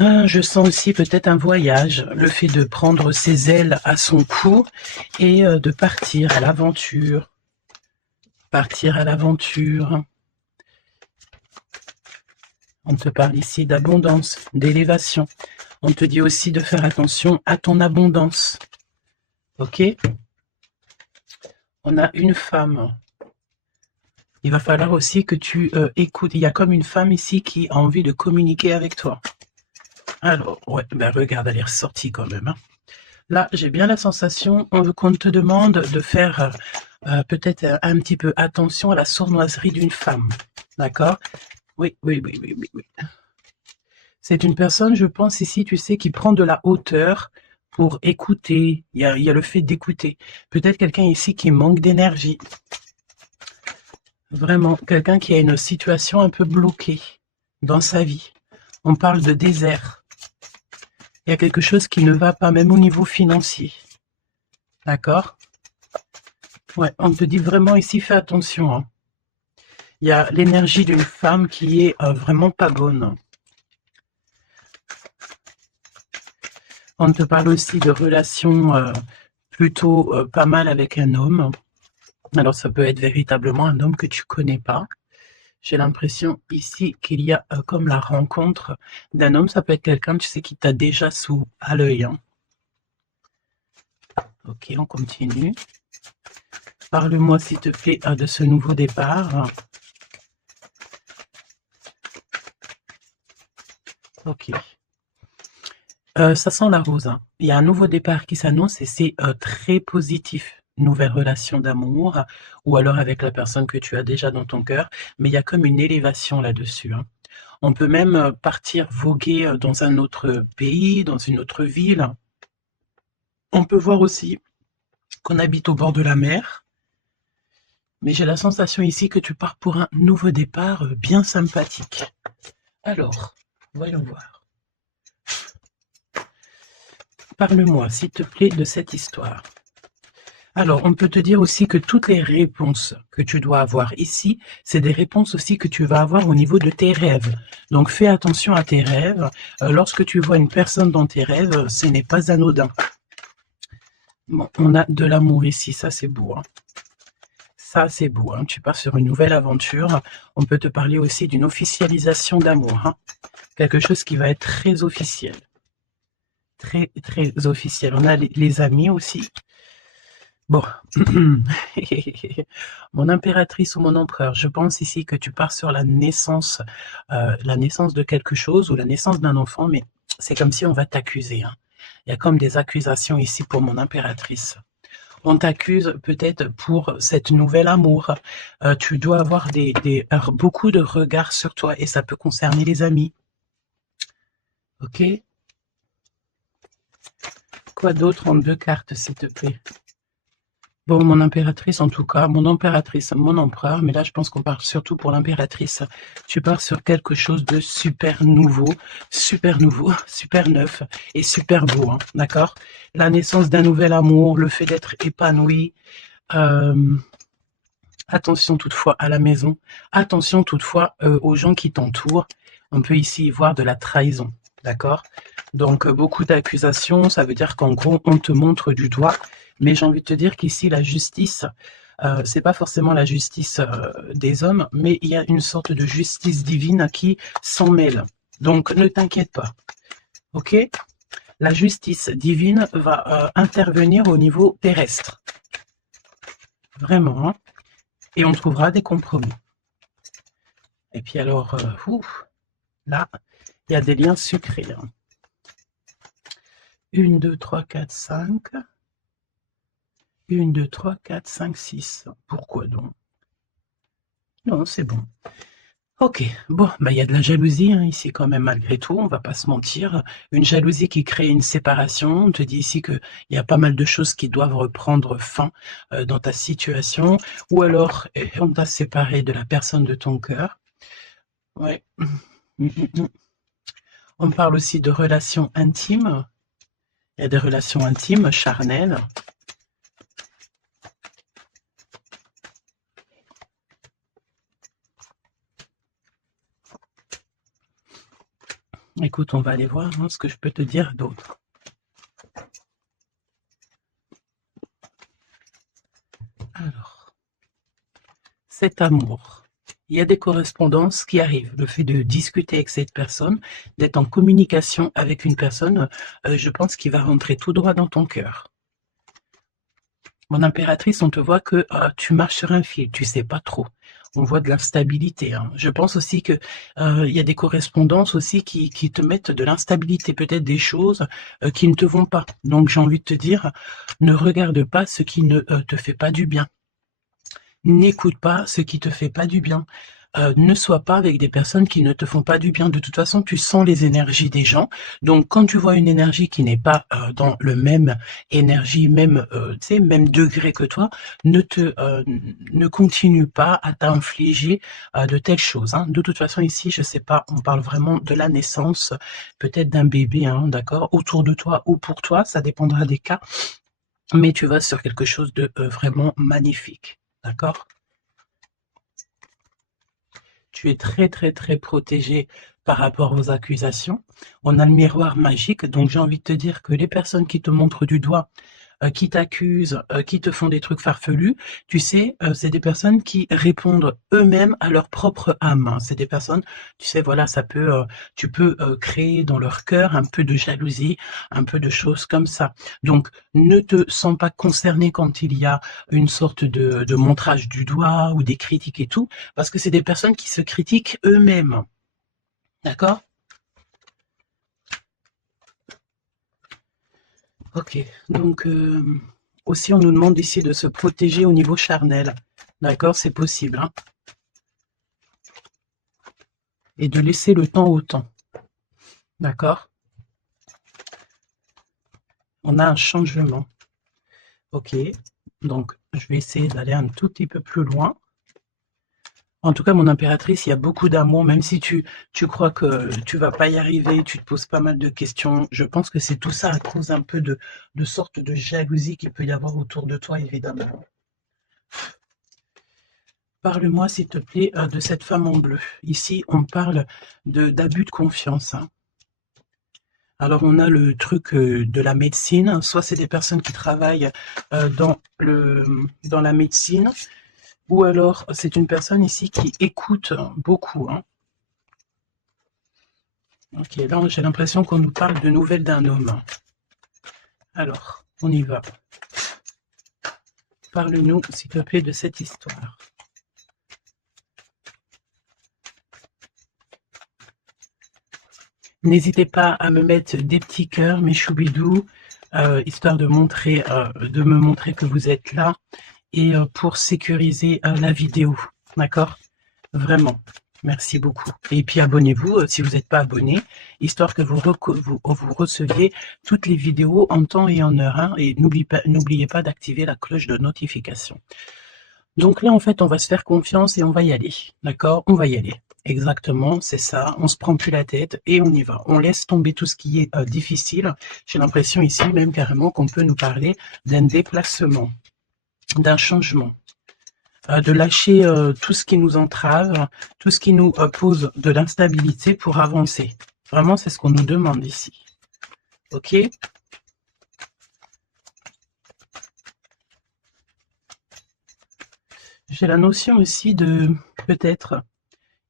Ah, je sens aussi peut-être un voyage, le fait de prendre ses ailes à son cou et de partir à l'aventure. Partir à l'aventure. On te parle ici d'abondance, d'élévation. On te dit aussi de faire attention à ton abondance. Ok? On a une femme. Il va falloir aussi que tu écoutes. Il y a comme une femme ici qui a envie de communiquer avec toi. Alors, ouais, ben regarde, elle est ressortie quand même. Hein. Là, j'ai bien la sensation qu'on te demande de faire peut-être un petit peu attention à la sournoiserie d'une femme. D'accord? Oui, oui, oui, oui, oui, oui. C'est une personne, je pense ici, tu sais, qui prend de la hauteur pour écouter. Il y a le fait d'écouter. Peut-être quelqu'un ici qui manque d'énergie. Vraiment, quelqu'un qui a une situation un peu bloquée dans sa vie. On parle de désert. Il y a quelque chose qui ne va pas, même au niveau financier. D'accord? Ouais, on te dit vraiment ici, fais attention. Hein. Il y a l'énergie d'une femme qui est vraiment pas bonne. On te parle aussi de relations plutôt pas mal avec un homme. Alors ça peut être véritablement un homme que tu connais pas. J'ai l'impression ici qu'il y a comme la rencontre d'un homme. Ça peut être quelqu'un, tu sais, qui t'a déjà à l'œil. Hein. Ok, on continue. Parle-moi, s'il te plaît, de ce nouveau départ. Ok. Ça sent la rose. Hein. Il y a un nouveau départ qui s'annonce et c'est très positif. Nouvelle relation d'amour ou alors avec la personne que tu as déjà dans ton cœur. Mais il y a comme une élévation là-dessus. Hein. On peut même partir voguer dans un autre pays, dans une autre ville. On peut voir aussi qu'on habite au bord de la mer. Mais j'ai la sensation ici que tu pars pour un nouveau départ bien sympathique. Alors, voyons voir. Parle-moi, s'il te plaît, de cette histoire. Alors, on peut te dire aussi que toutes les réponses que tu dois avoir ici, c'est des réponses aussi que tu vas avoir au niveau de tes rêves. Donc, fais attention à tes rêves. Lorsque tu vois une personne dans tes rêves, ce n'est pas anodin. Bon, on a de l'amour ici, ça c'est beau. Hein. Ça c'est beau, hein. Tu pars sur une nouvelle aventure. On peut te parler aussi d'une officialisation d'amour. Hein. Quelque chose qui va être très officiel. Très, très officiel. On a les amis aussi. Bon, mon impératrice ou mon empereur, je pense ici que tu pars sur la naissance de quelque chose ou la naissance d'un enfant, mais c'est comme si on va t'accuser. Hein. Il y a comme des accusations ici pour mon impératrice. On t'accuse peut-être pour cette nouvelle amour. Tu dois avoir beaucoup de regards sur toi et ça peut concerner les amis. Ok? Quoi d'autre en 2 cartes, s'il te plaît? Bon, mon impératrice, en tout cas, mon impératrice, mon empereur, mais là, je pense qu'on parle surtout pour l'impératrice. Tu pars sur quelque chose de super nouveau, super neuf et super beau, hein, d'accord? La naissance d'un nouvel amour, le fait d'être épanoui. Attention toutefois à la maison, attention toutefois aux gens qui t'entourent. On peut ici voir de la trahison, d'accord? Donc beaucoup d'accusations, ça veut dire qu'en gros, on te montre du doigt. Mais j'ai envie de te dire qu'ici, la justice, c'est pas forcément la justice des hommes, mais il y a une sorte de justice divine qui s'en mêle. Donc ne t'inquiète pas, ok? La justice divine va intervenir au niveau terrestre, vraiment, hein, et on trouvera des compromis. Et puis alors, là, il y a des liens sucrés. Hein. 1, 2, 3, 4, 5. 1, 2, 3, 4, 5, 6. Pourquoi donc? Non, c'est bon. Ok, bon, bah, il y a de la jalousie hein, ici quand même malgré tout, on va pas se mentir. Une jalousie qui crée une séparation. On te dit ici qu'il y a pas mal de choses qui doivent reprendre fin dans ta situation. Ou alors, on t'a séparé de la personne de ton cœur. Ouais. On parle aussi de relations intimes. Il y a des relations intimes, charnelles. écoute, on va aller voir ce que je peux te dire d'autre. Alors, cet amour. Il y a des correspondances qui arrivent. Le fait de discuter avec cette personne, d'être en communication avec une personne, je pense qu'il va rentrer tout droit dans ton cœur. Mon impératrice, on te voit que tu marches sur un fil, tu sais pas trop. On voit de l'instabilité. Hein. Je pense aussi que il y a des correspondances aussi qui te mettent de l'instabilité, peut-être des choses qui ne te vont pas. Donc j'ai envie de te dire, ne regarde pas ce qui ne te fait pas du bien. N'écoute pas ce qui te fait pas du bien. Ne sois pas avec des personnes qui ne te font pas du bien. De toute façon, tu sens les énergies des gens. Donc, quand tu vois une énergie qui n'est pas dans le même énergie, même même degré que toi, ne continue pas à t'infliger de telles choses. Hein. De toute façon, ici, je sais pas, on parle vraiment de la naissance, peut-être d'un bébé, hein, d'accord, autour de toi ou pour toi, ça dépendra des cas. Mais tu vas sur quelque chose de vraiment magnifique, d'accord? Tu es très, très, très protégé par rapport aux accusations. On a le miroir magique, donc j'ai envie de te dire que les personnes qui te montrent du doigt, qui t'accusent, qui te font des trucs farfelus, tu sais, c'est des personnes qui répondent eux-mêmes à leur propre âme. Hein. C'est des personnes, tu sais, voilà, ça peut, tu peux créer dans leur cœur un peu de jalousie, un peu de choses comme ça. Donc, ne te sens pas concerné quand il y a une sorte de montrage du doigt ou des critiques et tout, parce que c'est des personnes qui se critiquent eux-mêmes. D'accord? Ok, donc aussi on nous demande ici de se protéger au niveau charnel. D'accord, c'est possible. Hein? Et de laisser le temps au temps. D'accord? On a un changement. Ok, donc je vais essayer d'aller un tout petit peu plus loin. En tout cas, mon impératrice, il y a beaucoup d'amour, même si tu crois que tu vas pas y arriver, tu te poses pas mal de questions. Je pense que c'est tout ça à cause un peu de sorte de jalousie qu'il peut y avoir autour de toi, évidemment. Parle-moi, s'il te plaît, de cette femme en bleu. Ici, on parle d'abus de confiance. Hein. Alors, on a le truc de la médecine. Soit c'est des personnes qui travaillent dans la médecine, ou alors c'est une personne ici qui écoute beaucoup. Hein. Ok, là, j'ai l'impression qu'on nous parle de nouvelles d'un homme. Alors, on y va. Parle-nous, s'il te plaît, de cette histoire. N'hésitez pas à me mettre des petits cœurs, mes choubidous, histoire de me montrer que vous êtes là et pour sécuriser la vidéo. D'accord? Vraiment. Merci beaucoup. Et puis abonnez-vous si vous n'êtes pas abonné, histoire que vous receviez toutes les vidéos en temps et en heure. Hein, et n'oubliez pas d'activer la cloche de notification. Donc là, en fait, on va se faire confiance et on va y aller. D'accord? On va y aller. Exactement, c'est ça. On se prend plus la tête et on y va. On laisse tomber tout ce qui est difficile. J'ai l'impression ici même carrément qu'on peut nous parler d'un déplacement, d'un changement. De lâcher tout ce qui nous entrave, tout ce qui nous pose de l'instabilité pour avancer. Vraiment, c'est ce qu'on nous demande ici. Ok? J'ai la notion aussi de peut-être,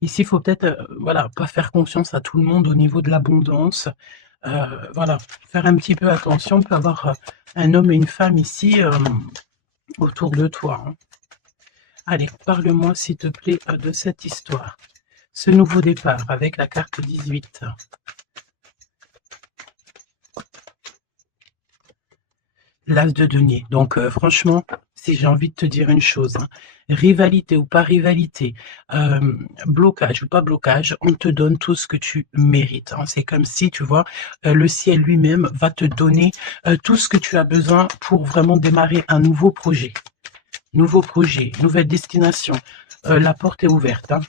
ici il faut peut-être voilà, pas faire confiance à tout le monde au niveau de l'abondance. Voilà, faire un petit peu attention, peut avoir un homme et une femme ici autour de toi. Hein. Allez, parle-moi s'il te plaît de cette histoire. Ce nouveau départ avec la carte 18. L'as de denier. Donc franchement, si j'ai envie de te dire une chose, hein, rivalité ou pas rivalité, blocage ou pas blocage, on te donne tout ce que tu mérites. Hein. C'est comme si, tu vois, le ciel lui-même va te donner tout ce que tu as besoin pour vraiment démarrer un nouveau projet. Nouveau projet, nouvelle destination. La porte est ouverte. Hein.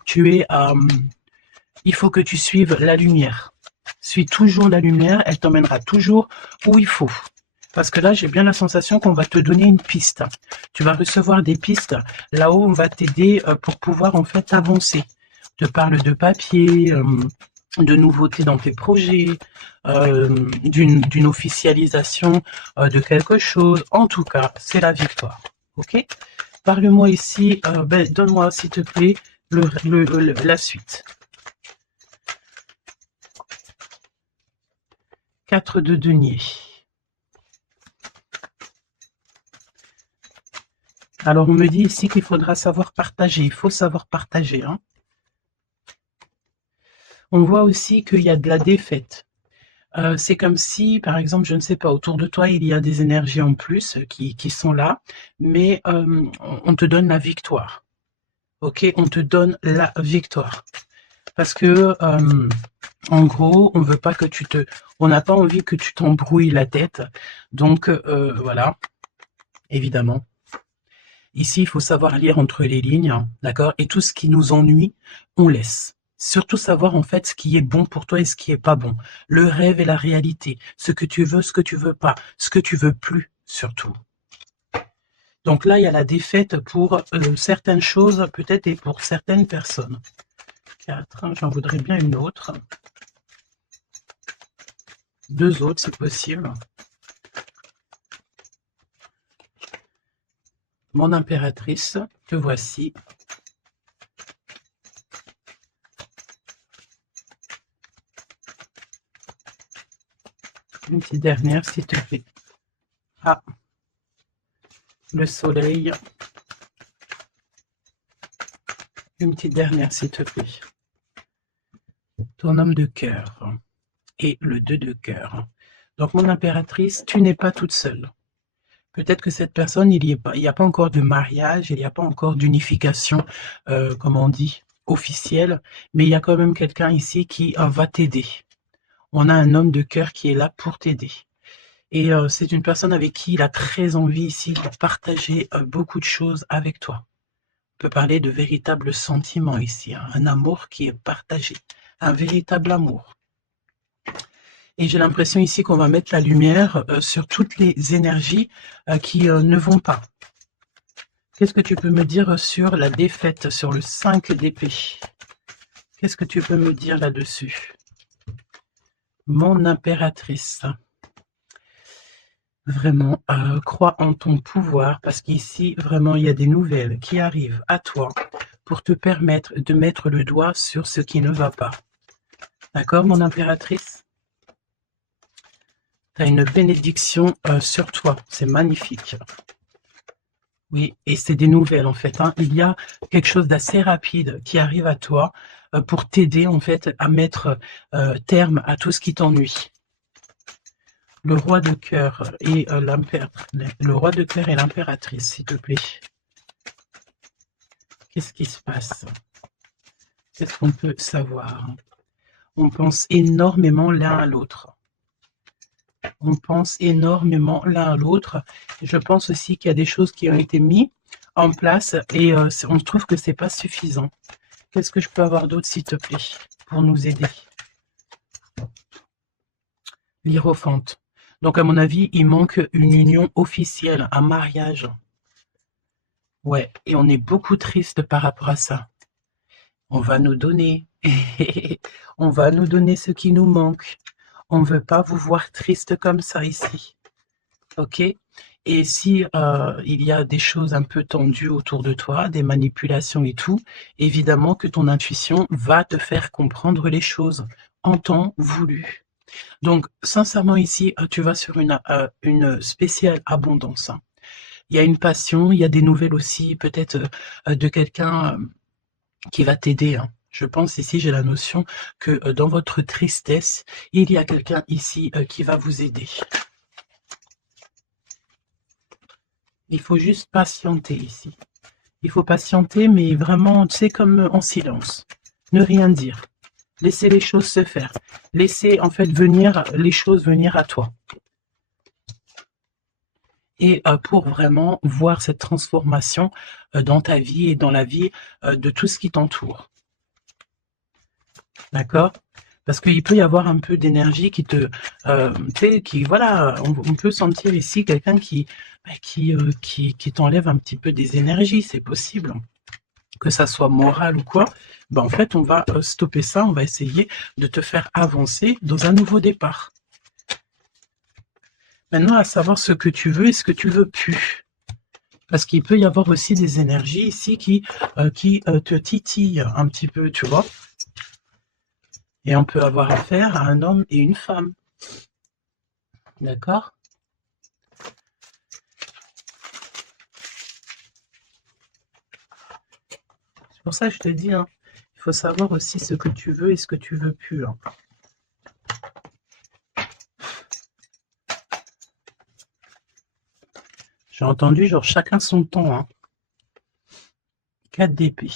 Il faut que tu suives la lumière. Suis toujours la lumière, elle t'emmènera toujours où il faut. Parce que là, j'ai bien la sensation qu'on va te donner une piste. Tu vas recevoir des pistes. Là-haut, on va t'aider pour pouvoir en fait avancer. Je te parle de papier, de nouveautés dans tes projets, d'une officialisation de quelque chose. En tout cas, c'est la victoire. Ok? Parle-moi ici, donne-moi s'il te plaît la suite. 4 de denier. Alors, on me dit ici qu'il faudra savoir partager. Il faut savoir partager. Hein. On voit aussi qu'il y a de la défaite. C'est comme si, par exemple, je ne sais pas, autour de toi, il y a des énergies en plus qui sont là, mais on te donne la victoire. Ok, on te donne la victoire. Parce que, en gros, on veut pas que on n'a pas envie que tu t'embrouilles la tête. Donc, voilà, évidemment. Ici, il faut savoir lire entre les lignes, d'accord? Et tout ce qui nous ennuie, on laisse. Surtout savoir en fait ce qui est bon pour toi et ce qui est pas bon. Le rêve et la réalité. Ce que tu veux, ce que tu veux pas. Ce que tu veux plus, surtout. Donc là, il y a la défaite pour certaines choses, peut-être, et pour certaines personnes. 4, j'en voudrais bien une autre. 2 autres, c'est possible. Mon impératrice, te voici. Une petite dernière, s'il te plaît. Ah, le soleil. Une petite dernière, s'il te plaît. Ton homme de cœur et le 2 de cœur. Donc, mon impératrice, tu n'es pas toute seule. Peut-être que cette personne, il n'y a pas encore de mariage, il n'y a pas encore d'unification, comment on dit, officielle, mais il y a quand même quelqu'un ici qui va t'aider. On a un homme de cœur qui est là pour t'aider. Et c'est une personne avec qui il a très envie ici de partager beaucoup de choses avec toi. On peut parler de véritables sentiments ici, hein, un amour qui est partagé, un véritable amour. Et j'ai l'impression ici qu'on va mettre la lumière sur toutes les énergies qui ne vont pas. Qu'est-ce que tu peux me dire sur la défaite, sur le 5 d'épée? Qu'est-ce que tu peux me dire là-dessus? Mon impératrice. Vraiment, crois en ton pouvoir, parce qu'ici, vraiment, il y a des nouvelles qui arrivent à toi pour te permettre de mettre le doigt sur ce qui ne va pas. D'accord, mon impératrice? Tu as une bénédiction sur toi, c'est magnifique. Oui, et c'est des nouvelles en fait. Hein. Il y a quelque chose d'assez rapide qui arrive à toi pour t'aider en fait à mettre terme à tout ce qui t'ennuie. Le roi de cœur et le roi de cœur et l'impératrice, s'il te plaît. Qu'est-ce qui se passe? Qu'est-ce qu'on peut savoir? On pense énormément l'un à l'autre. On pense énormément l'un à l'autre. Je pense aussi qu'il y a des choses qui ont été mises en place et on trouve que c'est pas suffisant. Qu'est-ce que je peux avoir d'autre, s'il te plaît, pour nous aider? L'Hiérophante. Donc, à mon avis, il manque une union officielle, un mariage. Ouais, et on est beaucoup triste par rapport à ça. On va nous donner. On va nous donner ce qui nous manque. On ne veut pas vous voir triste comme ça ici. Ok? Et si il y a des choses un peu tendues autour de toi, des manipulations et tout, évidemment que ton intuition va te faire comprendre les choses en temps voulu. Donc, sincèrement, ici, tu vas sur une spéciale abondance. Hein. Il y a une passion, il y a des nouvelles aussi, peut-être de quelqu'un qui va t'aider. Hein. Je pense ici, j'ai la notion que dans votre tristesse, il y a quelqu'un ici qui va vous aider. Il faut juste patienter ici. Il faut patienter, mais vraiment, tu sais, comme en silence. Ne rien dire. Laissez les choses se faire. Laissez en fait les choses venir à toi. Et pour vraiment voir cette transformation dans ta vie et dans la vie de tout ce qui t'entoure. D'accord? Parce qu'il peut y avoir un peu d'énergie qui te... voilà, on peut sentir ici quelqu'un qui t'enlève un petit peu des énergies, c'est possible. Que ça soit moral ou quoi, ben, en fait, on va stopper ça, on va essayer de te faire avancer dans un nouveau départ. Maintenant, à savoir ce que tu veux et ce que tu veux plus. Parce qu'il peut y avoir aussi des énergies ici qui te titillent un petit peu, tu vois. Et on peut avoir affaire à un homme et une femme. D'accord? C'est pour ça que je te dis, hein, il faut savoir aussi ce que tu veux et ce que tu veux plus. Hein. J'ai entendu, genre, chacun son temps. Hein. 4 d'épée.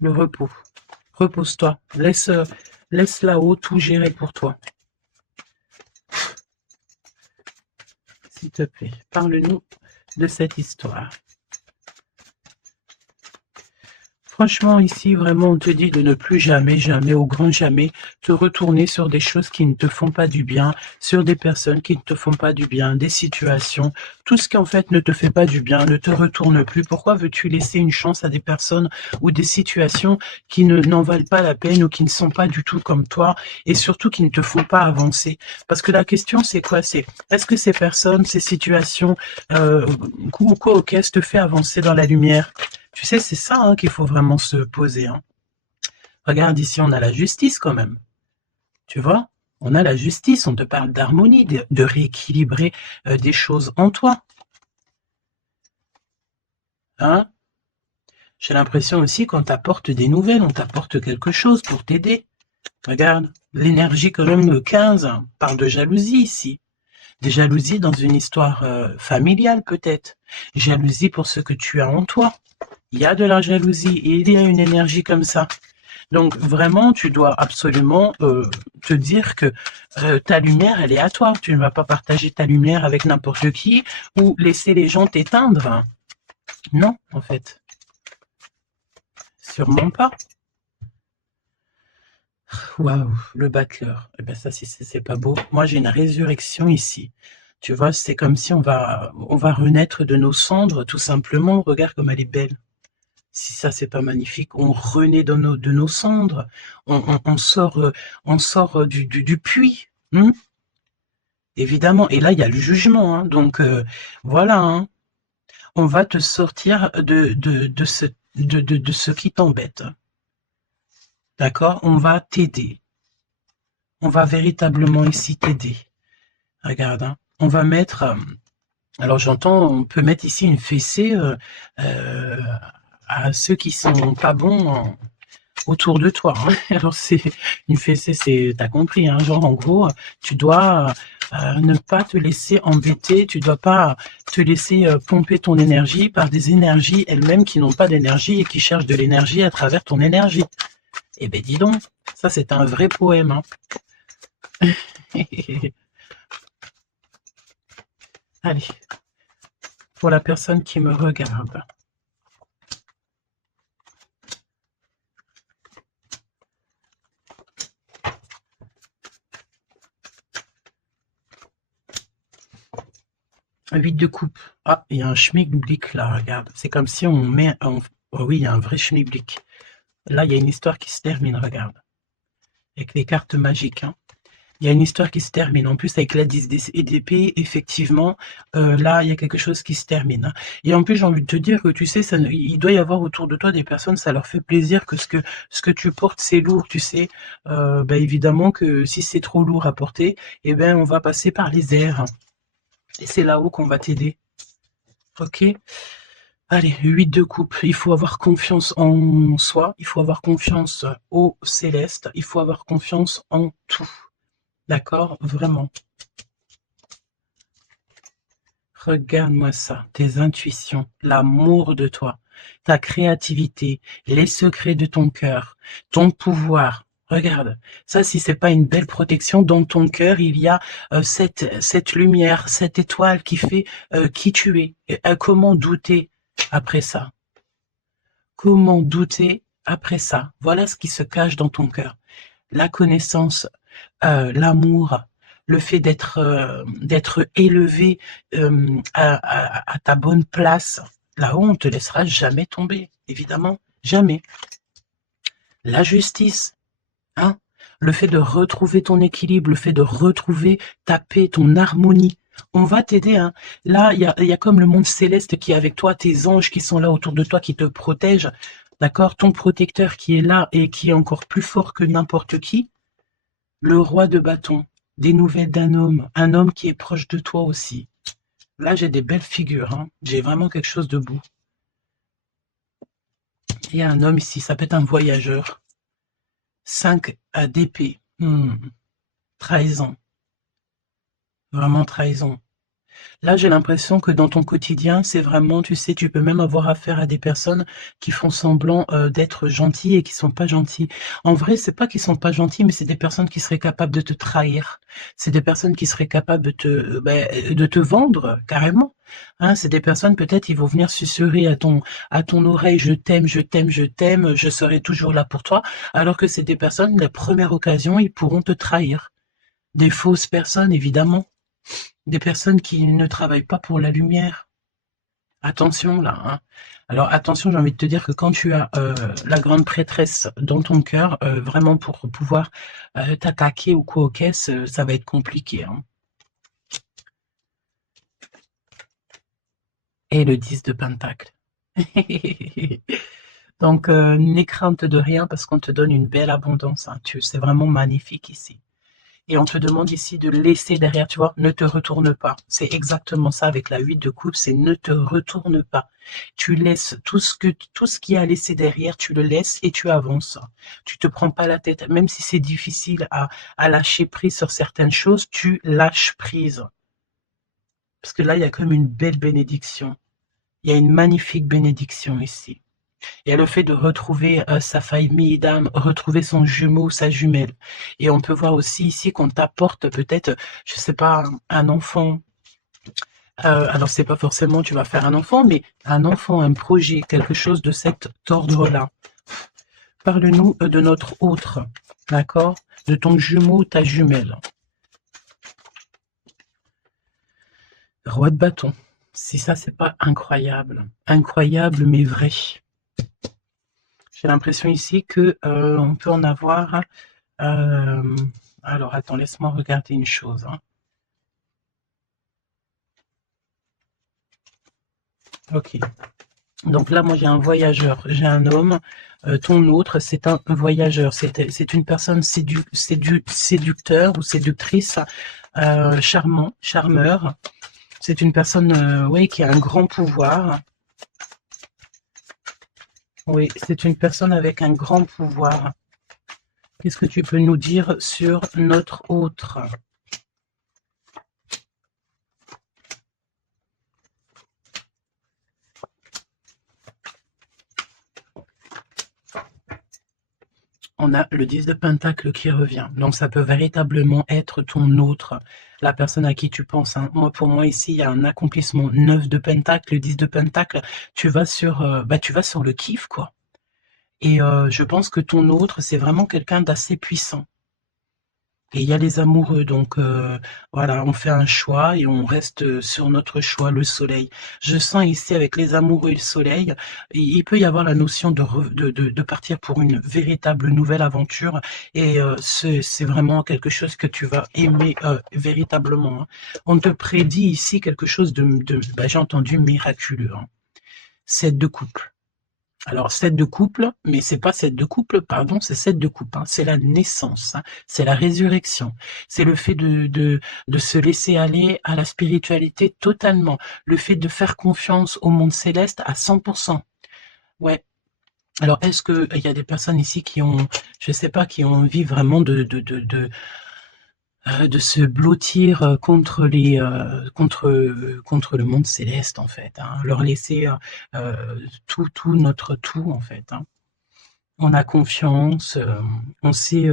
Le repos. Repose-toi. Laisse là-haut tout gérer pour toi. S'il te plaît, parle-nous de cette histoire. Franchement, ici, vraiment, on te dit de ne plus jamais, jamais, au grand jamais, te retourner sur des choses qui ne te font pas du bien, sur des personnes qui ne te font pas du bien, des situations, tout ce qui en fait ne te fait pas du bien, ne te retourne plus. Pourquoi veux-tu laisser une chance à des personnes ou des situations qui n'en valent pas la peine ou qui ne sont pas du tout comme toi et surtout qui ne te font pas avancer? Parce que la question, c'est quoi? C'est est-ce que ces personnes, ces situations, ou quoi, ok, te fait avancer dans la lumière? Tu sais, c'est ça hein, qu'il faut vraiment se poser. Hein. Regarde, ici, on a la justice quand même. Tu vois? On a la justice, on te parle d'harmonie, de rééquilibrer des choses en toi. Hein? J'ai l'impression aussi qu'on t'apporte des nouvelles, on t'apporte quelque chose pour t'aider. Regarde, l'énergie quand même, le 15, parle de jalousie ici. Des jalousies dans une histoire familiale peut-être. Jalousie pour ce que tu as en toi. Il y a de la jalousie et il y a une énergie comme ça. Donc vraiment, tu dois absolument te dire que ta lumière, elle est à toi. Tu ne vas pas partager ta lumière avec n'importe qui ou laisser les gens t'éteindre. Non, en fait. Sûrement pas. Waouh, le battleur. Eh ben ça, c'est pas beau. Moi, j'ai une résurrection ici. Tu vois, c'est comme si on va renaître de nos cendres, tout simplement. Regarde comme elle est belle. Si ça, c'est pas magnifique, on renaît de nos cendres, on sort du puits, hein, évidemment. Et là, il y a le jugement, hein, donc voilà, hein, on va te sortir de ce qui t'embête, d'accord? On va t'aider, on va véritablement ici t'aider. Regarde, hein, on va mettre, alors j'entends, on peut mettre ici une fessée à ceux qui sont pas bons autour de toi. Hein. Alors c'est une fessée, t'as compris, hein, genre en gros, tu dois ne pas te laisser embêter, tu dois pas te laisser pomper ton énergie par des énergies elles-mêmes qui n'ont pas d'énergie et qui cherchent de l'énergie à travers ton énergie. Eh ben dis donc, ça c'est un vrai poème. Hein. Allez, pour la personne qui me regarde. Un 8 de coupe. Ah, il y a un schmilblick là, regarde. C'est comme si on met un... Oh oui, il y a un vrai schmilblick. Là, il y a une histoire qui se termine, regarde. Avec les cartes magiques. Hein. Il y a une histoire qui se termine. En plus, avec la 10 d'épée, effectivement, là, il y a quelque chose qui se termine. Hein. Et en plus, j'ai envie de te dire que, tu sais, il doit y avoir autour de toi des personnes, ça leur fait plaisir que ce que tu portes, c'est lourd, tu sais. Bah, évidemment que si c'est trop lourd à porter, eh ben, on va passer par les airs. Et c'est là-haut qu'on va t'aider. Ok? Allez, 8 de coupe. Il faut avoir confiance en soi. Il faut avoir confiance au céleste. Il faut avoir confiance en tout. D'accord? Vraiment. Regarde-moi ça. Tes intuitions, l'amour de toi, ta créativité, les secrets de ton cœur, ton pouvoir. Regarde, ça si c'est pas une belle protection, dans ton cœur il y a cette lumière, cette étoile qui fait qui tu es. Et, comment douter après ça? Comment douter après ça? Voilà ce qui se cache dans ton cœur. La connaissance, l'amour, le fait d'être élevé à ta bonne place. Là-haut, on ne te laissera jamais tomber. évidemment, jamais. La justice, hein, le fait de retrouver ton équilibre, le fait de retrouver ta paix, ton harmonie. On va t'aider. Hein. Là, il y a comme le monde céleste qui est avec toi, tes anges qui sont là autour de toi, qui te protègent. D'accord? Ton protecteur qui est là et qui est encore plus fort que n'importe qui. Le roi de bâton. Des nouvelles d'un homme. Un homme qui est proche de toi aussi. Là, j'ai des belles figures. Hein. J'ai vraiment quelque chose de beau. Il y a un homme ici, ça peut être un voyageur. 5 d'épée. Trahison. Vraiment trahison. Là, j'ai l'impression que dans ton quotidien, c'est vraiment, tu sais, tu peux même avoir affaire à des personnes qui font semblant d'être gentilles et qui sont pas gentilles. En vrai, c'est pas qu'ils sont pas gentils, mais c'est des personnes qui seraient capables de te trahir. C'est des personnes qui seraient capables de te vendre carrément. Hein, c'est des personnes, peut-être, ils vont venir susurrer à ton oreille, je t'aime, je t'aime, je t'aime, je serai toujours là pour toi. Alors que c'est des personnes, la première occasion, ils pourront te trahir. Des fausses personnes, évidemment. Des personnes qui ne travaillent pas pour la lumière. Attention là. Hein. Alors attention, j'ai envie de te dire que quand tu as la grande prêtresse dans ton cœur, vraiment pour pouvoir t'attaquer ou quoi aux caisses, ça va être compliqué. Hein. Et le 10 de Pentacle. Donc n'aie crainte de rien parce qu'on te donne une belle abondance. Hein. C'est vraiment magnifique ici. Et on te demande ici de laisser derrière, tu vois, ne te retourne pas. C'est exactement ça avec la 8 de coupe, c'est ne te retourne pas. Tu laisses tout ce qui a laissé derrière, tu le laisses et tu avances. Tu te prends pas la tête, même si c'est difficile à lâcher prise sur certaines choses, tu lâches prise. Parce que là, il y a comme une belle bénédiction. Il y a une magnifique bénédiction ici. Il y a le fait de retrouver sa famille d'âme, retrouver son jumeau, sa jumelle. Et on peut voir aussi ici qu'on t'apporte peut-être, je sais pas, un enfant. Alors c'est pas forcément tu vas faire un enfant, mais un enfant, un projet, quelque chose de cet ordre-là. Parle-nous de notre autre, d'accord? De ton jumeau, ta jumelle. Roi de bâton. Si ça, c'est pas incroyable. Incroyable, mais vrai. J'ai l'impression ici que on peut en avoir. Alors, attends, laisse-moi regarder une chose. Hein. Ok. Donc là, moi, j'ai un voyageur, j'ai un homme. Ton autre, c'est un voyageur. C'est une personne séducteur ou séductrice, charmant, charmeur. C'est une personne, oui, qui a un grand pouvoir. Oui, c'est une personne avec un grand pouvoir. Qu'est-ce que tu peux nous dire sur notre autre? On a le 10 de Pentacle qui revient. Donc ça peut véritablement être ton autre, la personne à qui tu penses. Hein. Moi, pour moi, ici, il y a un accomplissement. 9 de Pentacle, le 10 de Pentacle, tu vas sur le kiff, quoi. Et je pense que ton autre, c'est vraiment quelqu'un d'assez puissant. Et il y a les amoureux, donc voilà, on fait un choix et on reste sur notre choix, le soleil. Je sens ici avec les amoureux et le soleil, il peut y avoir la notion de partir pour une véritable nouvelle aventure et c'est vraiment quelque chose que tu vas aimer véritablement. Hein. On te prédit ici quelque chose j'ai entendu miraculeux. Hein. 7 de couple. Alors, 7 de couple, mais c'est pas 7 de couple, pardon, c'est 7 de couple. Hein. C'est la naissance, hein. C'est la résurrection. C'est le fait de se laisser aller à la spiritualité totalement. Le fait de faire confiance au monde céleste à 100%. Ouais. Alors, est-ce qu'il y a des personnes ici qui ont, je sais pas, qui ont envie vraiment de se blottir contre le monde céleste en fait, hein. Leur laisser tout notre tout en fait. Hein. On a confiance, on sait.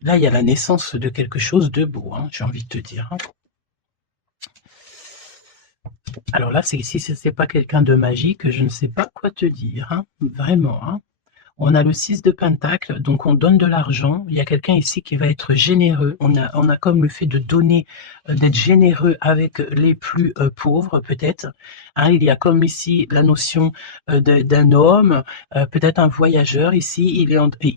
Là, il y a la naissance de quelque chose de beau. Hein, j'ai envie de te dire. Hein. Alors là, si c'est pas quelqu'un de magique, je ne sais pas quoi te dire. Hein, vraiment. Hein. On a le 6 de Pentacle, donc on donne de l'argent. Il y a quelqu'un ici qui va être généreux. On a comme le fait de donner, d'être généreux avec les plus pauvres, peut-être. Hein, il y a comme ici la notion d'un homme, peut-être un voyageur ici.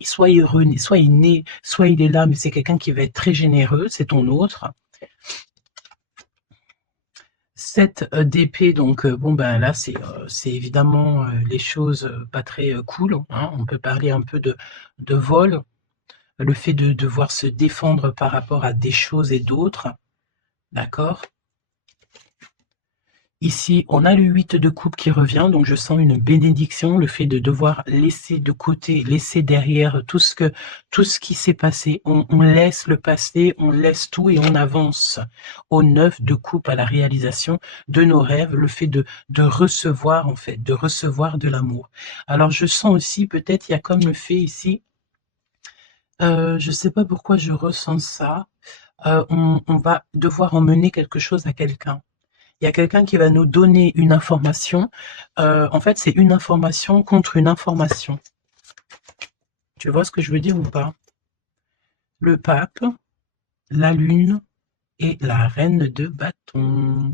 Soit il est né, soit il est là, mais c'est quelqu'un qui va être très généreux, c'est ton autre. 7 d'épée, donc bon ben là c'est évidemment les choses pas très cool, hein. On peut parler un peu de vol, le fait de devoir se défendre par rapport à des choses et d'autres, d'accord? Ici, on a le 8 de coupe qui revient, donc je sens une bénédiction, le fait de devoir laisser de côté, laisser derrière tout ce qui s'est passé. On laisse le passé, on laisse tout et on avance au 9 de coupe, à la réalisation de nos rêves, le fait de recevoir, en fait, de recevoir de l'amour. Alors je sens aussi, peut-être, il y a comme le fait ici, je sais pas pourquoi je ressens ça, on va devoir emmener quelque chose à quelqu'un. Il y a quelqu'un qui va nous donner une information. En fait, c'est une information contre une information. Tu vois ce que je veux dire ou pas? Le pape, la lune et la reine de bâton.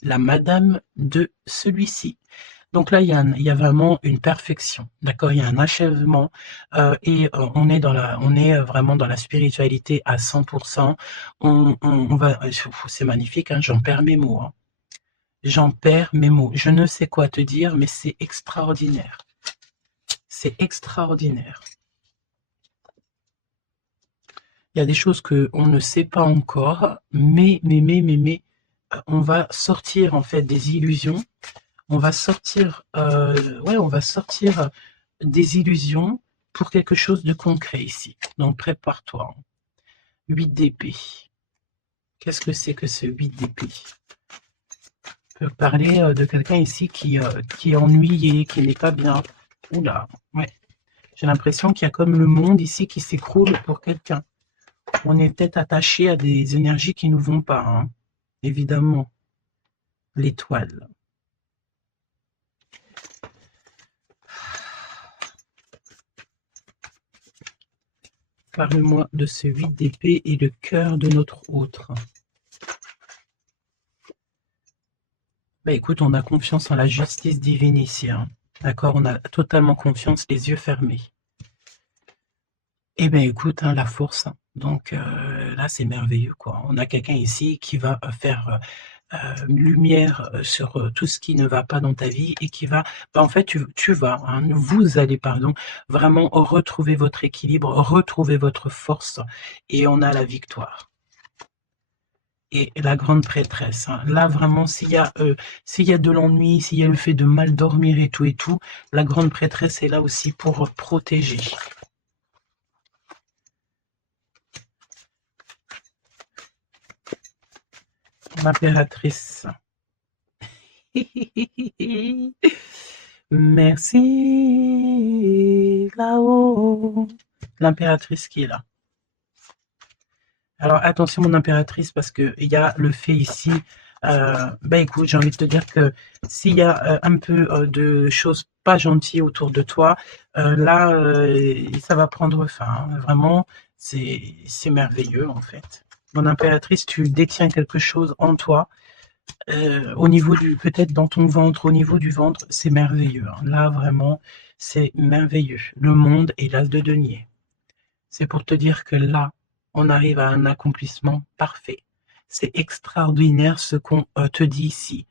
La madame de celui-ci. Donc là, il y a vraiment une perfection, d'accord? Il y a un achèvement et on est vraiment dans la spiritualité à 100%. C'est magnifique, hein, j'en perds mes mots, hein. J'en perds mes mots. Je ne sais quoi te dire, mais c'est extraordinaire. C'est extraordinaire. Il y a des choses qu'on ne sait pas encore, mais, on va sortir en fait des illusions. On va sortir, on va sortir des illusions pour quelque chose de concret ici. Donc prépare-toi. 8 d'épée. Qu'est-ce que c'est que ce 8 d'épée? Peut parler de quelqu'un ici qui est ennuyé, qui n'est pas bien. Oula, ouais. J'ai l'impression qu'il y a comme le monde ici qui s'écroule pour quelqu'un. On est peut-être attaché à des énergies qui ne nous vont pas, hein. Évidemment. L'étoile. Parle-moi de ce 8 d'épée et le cœur de notre autre. Bah écoute, on a confiance en la justice divine ici, hein. D'accord, on a totalement confiance, les yeux fermés. Eh bien écoute, hein, la force. Donc là, c'est merveilleux, quoi. On a quelqu'un ici qui va faire lumière sur tout ce qui ne va pas dans ta vie et qui va, en fait, vous allez, pardon, vraiment retrouver votre équilibre, retrouver votre force et on a la victoire. Et la grande prêtresse, hein. Là, vraiment, s'il y a de l'ennui, s'il y a le fait de mal dormir et tout, la grande prêtresse est là aussi pour protéger. L'impératrice. Merci, là-haut. L'impératrice qui est là. Alors attention mon impératrice, parce qu'il y a le fait ici, écoute, j'ai envie de te dire que s'il y a un peu de choses pas gentilles autour de toi, là, ça va prendre fin, hein. Vraiment, c'est merveilleux en fait. Mon impératrice, tu détiens quelque chose en toi, au niveau peut-être dans ton ventre, au niveau du ventre, c'est merveilleux, hein. Là, vraiment, c'est merveilleux. Le monde est l'as de denier. C'est pour te dire que là, on arrive à un accomplissement parfait. C'est extraordinaire ce qu'on te dit ici.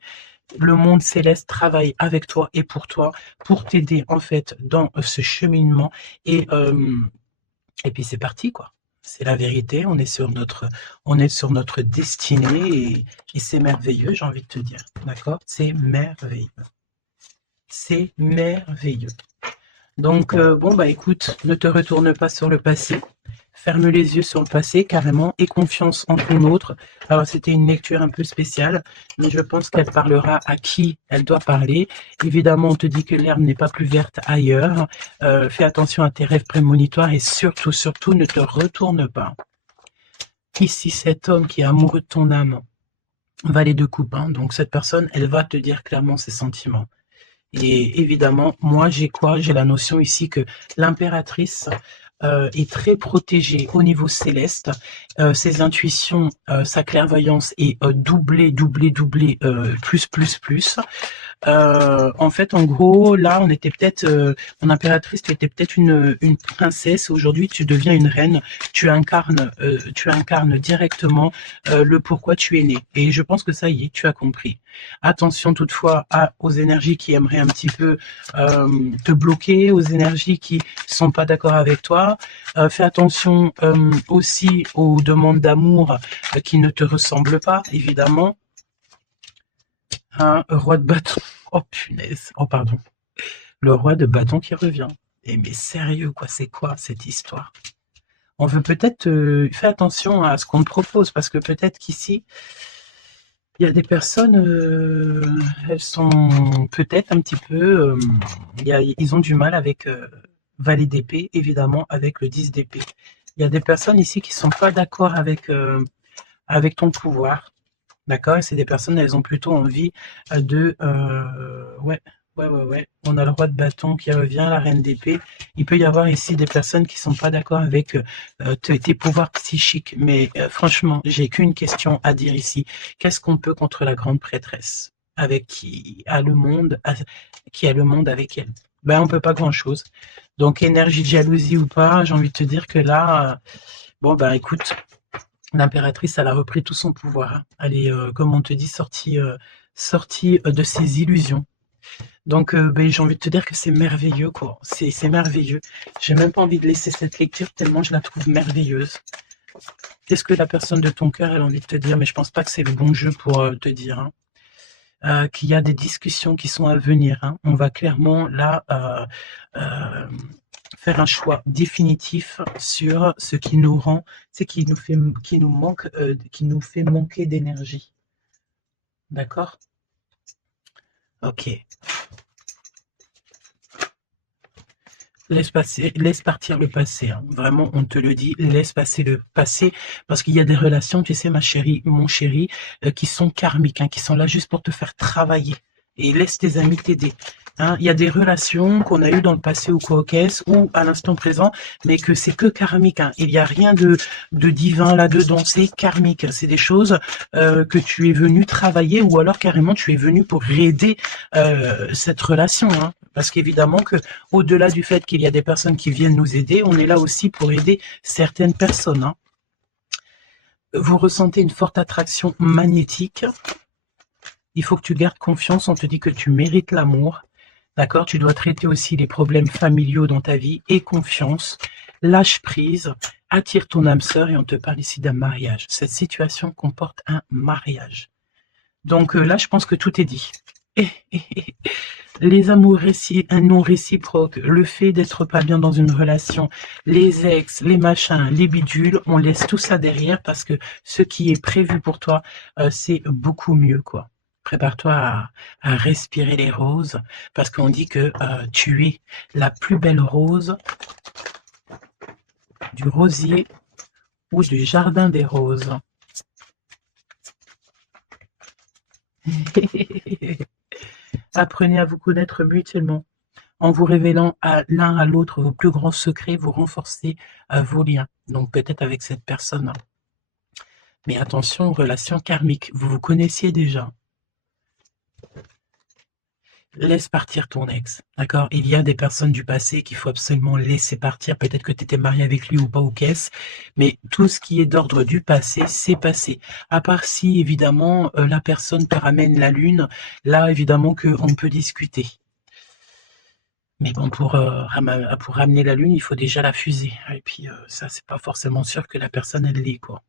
Le monde céleste travaille avec toi et pour toi, pour t'aider en fait dans ce cheminement. Et puis c'est parti, quoi. C'est la vérité, on est sur notre destinée et c'est merveilleux, j'ai envie de te dire. D'accord? C'est merveilleux. C'est merveilleux. Donc, écoute, ne te retourne pas sur le passé. Ferme les yeux sur le passé, carrément, et confiance en ton autre. Alors, c'était une lecture un peu spéciale, mais je pense qu'elle parlera à qui elle doit parler. Évidemment, on te dit que l'herbe n'est pas plus verte ailleurs. Fais attention à tes rêves prémonitoires et surtout, surtout, ne te retourne pas. Ici, cet homme qui est amoureux de ton âme, valet de coupe, hein, donc cette personne, elle va te dire clairement ses sentiments. Et évidemment, moi, j'ai quoi? J'ai la notion ici que l'impératrice est très protégée au niveau céleste. Ses intuitions, sa clairvoyance est doublée, plus. En fait, en gros, là, on était peut-être, mon impératrice, tu étais peut-être une princesse. Aujourd'hui, tu deviens une reine. Tu incarnes directement le pourquoi tu es né. Et je pense que ça y est, tu as compris. Attention toutefois aux énergies qui aimeraient un petit peu te bloquer, aux énergies qui sont pas d'accord avec toi. Fais attention aussi aux demandes d'amour qui ne te ressemblent pas, évidemment. Un roi de bâton. Oh punaise. Oh pardon. Le roi de bâton qui revient. Eh mais sérieux quoi, c'est quoi cette histoire? On veut peut-être faire attention à ce qu'on te propose, parce que peut-être qu'ici, il y a des personnes, elles sont peut-être un petit peu, ils ont du mal avec valet d'épée, évidemment, avec le 10 d'épée. Il y a des personnes ici qui sont pas d'accord avec ton pouvoir. D'accord? Et c'est des personnes, elles ont plutôt envie de... ouais. On a le roi de bâton qui revient, la reine d'épée. Il peut y avoir ici des personnes qui sont pas d'accord avec tes pouvoirs psychiques. Mais franchement, j'ai qu'une question à dire ici. Qu'est-ce qu'on peut contre la grande prêtresse avec qui a le monde avec elle? Ben, on peut pas grand-chose. Donc, énergie de jalousie ou pas, j'ai envie de te dire que là, bon, ben écoute, l'impératrice, elle a repris tout son pouvoir. Hein. Elle est, comme on te dit, sortie de ses illusions. Donc, ben, j'ai envie de te dire que c'est merveilleux, quoi. C'est merveilleux. J'ai même pas envie de laisser cette lecture tellement je la trouve merveilleuse. Qu'est-ce que la personne de ton cœur, elle a envie de te dire? Mais je pense pas que c'est le bon jeu pour te dire. Hein. Qu'il y a des discussions qui sont à venir. Hein. On va clairement, là, faire un choix définitif sur ce qui nous rend, c'est qui nous fait manquer d'énergie. D'accord? Ok. Laisse partir le passé. Hein. Vraiment, on te le dit, laisse passer le passé, parce qu'il y a des relations, tu sais, ma chérie, mon chéri, qui sont karmiques, hein, qui sont là juste pour te faire travailler. Et laisse tes amis t'aider. Hein. Il y a des relations qu'on a eues dans le passé ou quoi qu'est-ce, ou à l'instant présent, mais que c'est que karmique. Hein. Il n'y a rien de divin là-dedans, c'est karmique. C'est des choses que tu es venu travailler, ou alors carrément tu es venu pour aider cette relation. Hein. Parce qu'évidemment que au-delà du fait qu'il y a des personnes qui viennent nous aider, on est là aussi pour aider certaines personnes. Hein. Vous ressentez une forte attraction magnétique. Il faut que tu gardes confiance. On te dit que tu mérites l'amour. D'accord? Tu dois traiter aussi les problèmes familiaux dans ta vie. Et confiance. Lâche prise. Attire ton âme sœur. Et on te parle ici d'un mariage. Cette situation comporte un mariage. Donc là, je pense que tout est dit. Les amours non réciproques, le fait d'être pas bien dans une relation, les ex, les machins, les bidules, on laisse tout ça derrière parce que ce qui est prévu pour toi, c'est beaucoup mieux, quoi. Prépare-toi à respirer les roses parce qu'on dit que tu es la plus belle rose du rosier ou du jardin des roses. Apprenez à vous connaître mutuellement. En vous révélant l'un à l'autre vos plus grands secrets, vous renforcez vos liens. Donc peut-être avec cette personne. Mais attention, relation karmique. Vous vous connaissiez déjà. Laisse partir ton ex. D'accord? Il y a des personnes du passé qu'il faut absolument laisser partir. Peut-être que tu étais marié avec lui ou pas, ou qu'est-ce. Mais tout ce qui est d'ordre du passé, c'est passé. À part si, évidemment, la personne te ramène la lune. Là, évidemment, qu'on peut discuter. Mais bon, pour ramener la lune, il faut déjà la fuser. Et puis ça, c'est pas forcément sûr que la personne, elle l'est, quoi.